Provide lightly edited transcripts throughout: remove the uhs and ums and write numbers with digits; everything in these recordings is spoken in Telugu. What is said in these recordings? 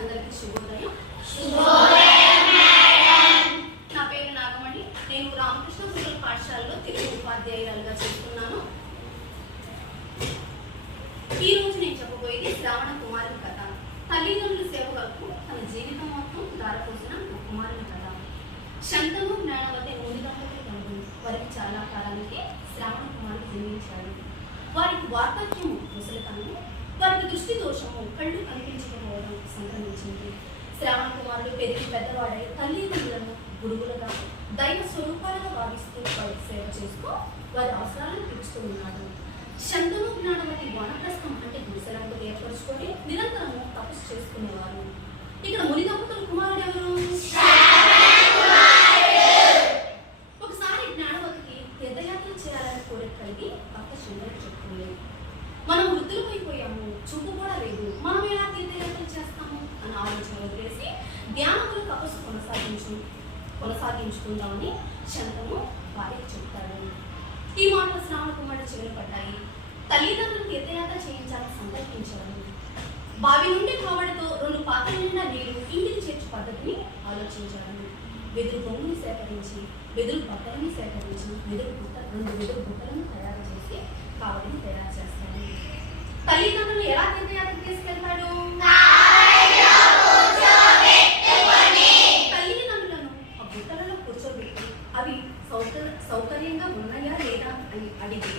అందరికీ శుభోదయం. నా పేరు నాగమణి. నేను రామకృష్ణ గురుకుల పాఠశాలలో తెలుగు ఉపాధ్యాయురాలుగా చేస్తున్నాను. ఈ రోజు నేను చెప్పబోయేది శ్రావణ కుమారుని కథ. తల్లిదండ్రుల సేవకు తన జీవితం మొత్తం దారపోసిన కుమారుని కథ. శంతను జ్ఞానవతి మూడు దంపతులు కలుగు. వారికి చాలా కాలానికి శ్రావణ కుమారుడు జన్మించాడు. వారికి వార్ధక్యము, ముసలితనము, వారికి దృష్టి దోషము, కళ్ళు కనిపించకపోవడం సంక్రమించింది. శ్రావణ కుమారుడు పెరిగి పెద్దవాడై తల్లిదండ్రులను గురువులుగా, దైవ స్వరూపాలుగా భావిస్తూ వారి సేవ చేస్తూ వారి అవసరాలను తీర్చుతూ ఉన్నాడు. శంతను జ్ఞానవతి వానప్రస్థం అంటే గుడిసెలను ఏర్పరచుకొని నిరంతరము తపస్సు చేసుకునేవారు. ఇక్కడ ముని దంపతుల కుమారుడు ఎవరు? ఒకసారి జ్ఞానవతికి తీర్థయాత్ర చేయాలని కోరిక కలిగి భర్త శంకరుడు చెప్పుకుంది. మనం వృద్ధులమైపోయాము, చూపు కూడా లేదు, మనం ఎలా తీర్థయాత్రలు చేస్తాము అని ఆలోచన వదిలేసి ధ్యానములు తపస్సు కొనసాగించుకుందామని శంతను భార్యకు చెప్తాడు. ఈ మాటలు శ్రావణ కుమారుడు చెవులు పడ్డాయి. తల్లిదండ్రులు తీర్థయాత్ర చేయించాలని సంకల్పించారు. బావి నుండి కావడితో 2 పాత్రల నిండా నీరు ఇంటికి చేర్చు పద్ధతిని ఆలోచించారు. వెదురు బొంగుని సేకరించి, వెదురు బట్టలని సేకరించి 2 వెదురు బుట్టలను తయారు చేసి కావడిని తయారు చేస్తాడు. తల్లిదండ్రులు ఎలా తీర్థయాత్ర తీసుకెళ్తాడు? తల్లిదండ్రులను ఆ బుట్టలలో కూర్చోబెట్టి అవి సౌకర్యంగా ఉన్నాయా లేదా అని అడిగి,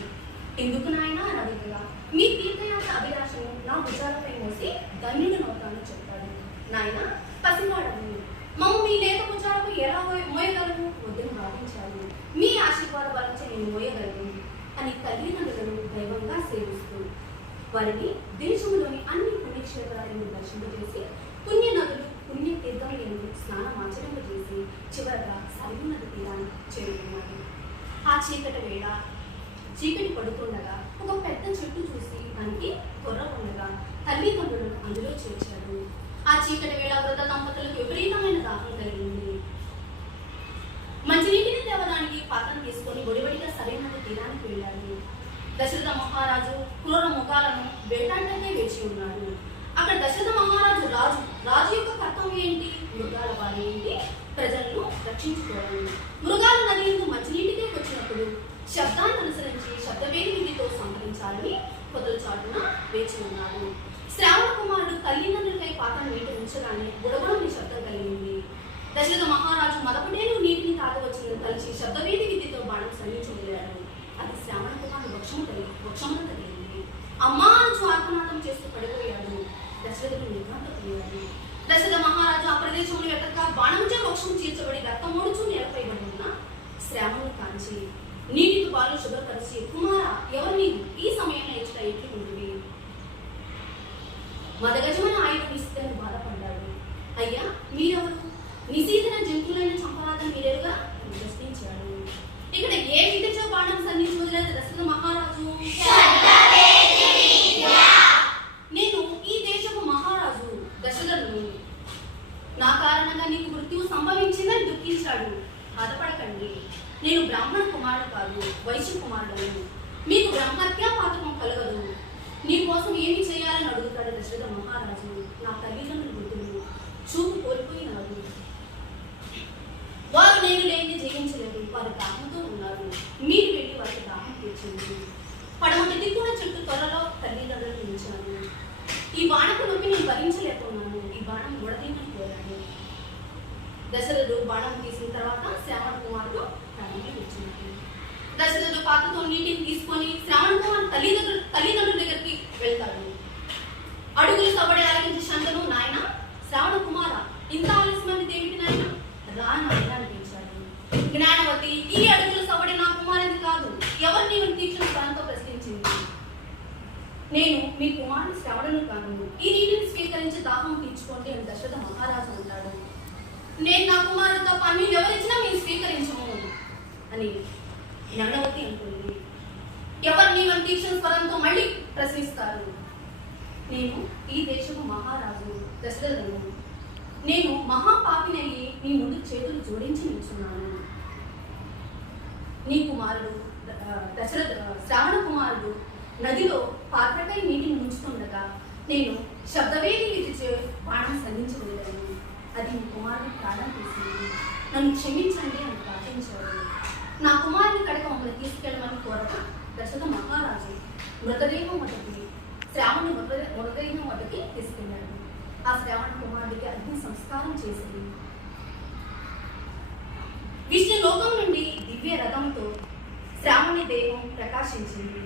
ఎందుకు నాయన అని అడుగుగా, మీ తీర్థయాత్ర అభిలాషను నా భుజాలపై మోసి ధన్యుడనవుతానని చెప్తాడు. నాయన పసివాడము, మమ్మ మీ లేత భుజాలకు ఎలా మోయగలను? వద్దని భావించాను. మీ ఆశీర్వాద బలంచే నేను మోయగలను అని తల్లిదండ్రులను దైవంగా సేవిస్తూ వారిని దేశంలోని అన్ని పుణ్యక్షేత్రాలను దర్శింపజేసి పుణ్య నదులు, పుణ్య తీర్థములను స్నానమాచరింపజేసి చివరగా సరయూ నది తీరాన్ని చేరుకున్నాడు. ఆ చీకటి వేళ చీకటి పడుతుండగా ఒక పెద్ద చెట్టు చూసి దానికి త్వర ఉండగా తల్లిదండ్రులను అందులో చేర్చాడు. ఆ చీకటి వేళ వృద్ధ దంపతులకు విపరీతమైన దాహం కలిగింది. మంచినీటిని తేవడానికి పాత్రను తీసుకొని ఒడివడిగా సరైన తీరానికి వెళ్ళాడు. దశరథ మహారాజు క్రూర మృగాలను వేటాడటానికే వేచి ఉన్నాడు. అక్కడ దశరథ మహారాజు రాజు యొక్క కర్తవ్యం ఏంటి? మృగాల బారి ఏంటి? ప్రజలను రక్షించుకోవడం. మృగాలు నది ఎందు మంచినీటికే వచ్చినప్పుడు శబ్దాన్ని అనుసరించి శబ్దవేది విధితో సంహరించాలని పొదల చాటున వేచి ఉన్నాడు. శ్రావణ కుమారుడు తల్లిదండ్రులకై పాత్రను నీటి ఉంచగానే బుడబుడని శబ్దం కలిగింది. దశరథ మహారాజు మరొకటేను నీటిని తాగవచ్చిందని తలిచి శబ్దవేది విధితో బాణం సంధించి వదిలాడు. అది శ్రావణ కుమారుడు వృక్షమును తగిలింది. అమ్మా అని ఆర్తనాదం చేస్తూ పడిపోయాడు. దశరథుడు నిర్ఘాంతపోయాడు. దశరథ మహారాజు ఆ ప్రదేశంలో ఎట్టక బాణంచే వృక్షం చీల్చబడి రక్తమూడుచు నేలపై ఉన్న శ్రావణుని కాంచి నీటికి పాలు శుభ్రపరిచి, కుమార ఎవరు నీవు? ఈ సమయంలో ఇచ్చిన ఎట్లు ఉంటుంది? మదగజమైన ఆయుధం ఇస్తేని బాధపడ్డాడు. అయ్యా మీరెవరు? నిశీతన జంతువులైన చంపరాదని మీరెరుగా ప్రశ్నించాడు. ఇక్కడ ఏ విధితో బాణం సంధించి వదిలేదు దశరథ మహారాజు? నేను ఈ దేశపు మహారాజు దశరథుడు. నా కారణంగా నీకు మృత్యువు సంభవించిందని దుఃఖించాడు. బాధపడకండి, నేను బ్రాహ్మణ కుమారుడు కాదు, వైశ్య కుమారుడు. మీకు బ్రహ్మత్యా పాతకం కలగదు. నీ కోసం ఏమి చేయాలని అడుగుతాడు దశరథ మహారాజు. నా తల్లిదండ్రులు వృద్ధులు, చూపు కోల్పోయినారు. వారు నేను లేని జయించలేదు. వారు దాహంతో ఉన్నారు. మీరు వెళ్ళి వారికి దాహం తీర్చండి. పడమటి దిక్కున చెట్టు త్వరలో తల్లిదండ్రులు నిలిచాను. ఈ బాణకు నొప్పి నేను భరించలేకున్నాను. ఈ బాణం ఉడదీమని కోరాడు. దశరథుడు బాణం తీసిన తర్వాత శ్రావణ కుమారుడు ప్రాణాన్ని విడిచినాడు. దశరథుడు పాత్రతో నీటిని తీసుకొని శ్రావణ కుమారుడు తల్లిదండ్రుల దగ్గరికి వెళ్తాడు. అడుగులు సబడి ఆలకించి శంతను, నాయన శ్రావణ కుమార, ఇంత ఆలస్యమైనది ఏమిటి నాయన? రా నాయన అనిపించాడు. జ్ఞానవతి, ఈ అడుగులు సబడి నా కుమారుని కాదు, ఎవరు నీవు తీక్షణ స్వరంతో ప్రశ్నించింది. నేను మీ కుమారుడు శ్రావణుని కాను. ఈ నీటిని స్వీకరించి దాహం తీర్చుకోండి అని దశరథ మహారాజు అంటాడు. నేను నా కుమారుడితో పన్నీళ్ళు ఎవరిచ్చినా మీరు స్వీకరించము అని జ్ఞానవతి అంటుంది. ఎవరు నీ తీక్షణ స్వరంతో మళ్ళీ ప్రశ్నిస్తారు. నేను ఈ దేశపు మహారాజు దశరథుడు. నేను మహాపాపినయ్యి నీ ముందు చేతులు జోడించి నిల్చున్నాను. నీ కుమారుడు శ్రావణ కుమారుడు నదిలో పాత్రకై నీటిని ముంచుతుండగా నేను శబ్దవేది విధిచే బాణం సంధించగలిగాను. అది మీ కుమారుని ప్రాణం తీసింది. నన్ను క్షమించండి అని ప్రార్థించాడు. నా కుమారుని కడక మమ్మల్ని తీసుకెళ్ళమని కోరగా దశరథ మహారాజు మృతదేహం వద్దకి శ్రావణి మృతదేహం వద్దకి తీసుకెళ్ళాడు. ఆ శ్రావణ కుమారుడికి అగ్ని సంస్కారం చేసింది. విష్ణు లోకం నుండి దివ్య రథంతో శ్రావణి దేహం ప్రకాశించింది.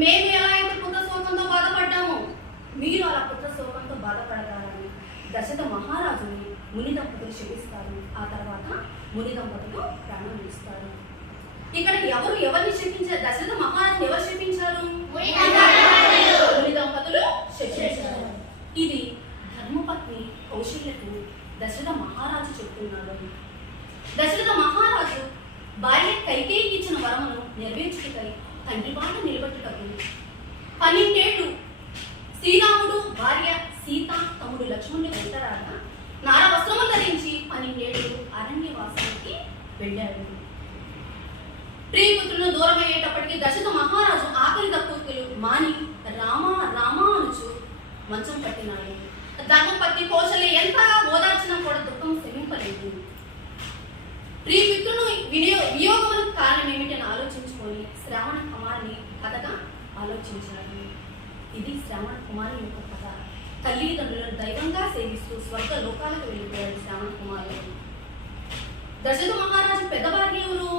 మేము ఎలా అయితే పుత్ర శోకంతో బాధపడ్డామో మీరు అలా పుత్ర శోకంతో బాధపడతారని దశరథ మహారాజుని ముని దంపతులు శపిస్తారు. ఆ తర్వాత ముని దంపతులు ప్రాణం ఇస్తారు. ఇక్కడ ఎవరిని శపించారు? దశరథ మహారాజుని ఎవరు శపించారు? ముని దంపతులు శపించారు. ఇది ధర్మపత్ని కౌశల్యకు దశరథ మహారాజు చెప్తున్నాడు. దశరథ మహారాజు భార్య కైకేయికి ఇచ్చిన వరమును నెరవేర్చుటకై తండ్రి మాట నిలబెట్టుటకు 12 ఏళ్ళు శ్రీరాముడు భార్య సీత తమ్ముడు లక్ష్మణుని వెంటరాగా నార వస్త్రము ధరించి 12 ఏళ్ళు అరణ్యవాసానికి వెళ్ళాడు. ప్రియపుత్రులను దూరం అయ్యేటప్పటికీ దశరథ మహారాజు ఆకలి దప్పుతులు మాని రామా రామా అనుచు మంచం పట్టినాడు. ధర్మపత్ని కౌశల్య ఎంతగా ఓదార్చినా కూడా దుఃఖం శమింపలేదు. ప్రియపుత్రును వియోగములకు కారణం ఏమిటని ఆలోచించుకొని శ్రావణ కుమారుని కథగా ఆలోచించాడు. ఇది శ్రావణ కుమారుని యొక్క కథ. తల్లిదండ్రులను దైవంగా సేవిస్తూ స్వర్గ లోకాలకు వెళ్ళిపోయాడు శ్రావణ కుమారుడు. దశరథ మహారాజు పెద్ద భార్య ఎవరు?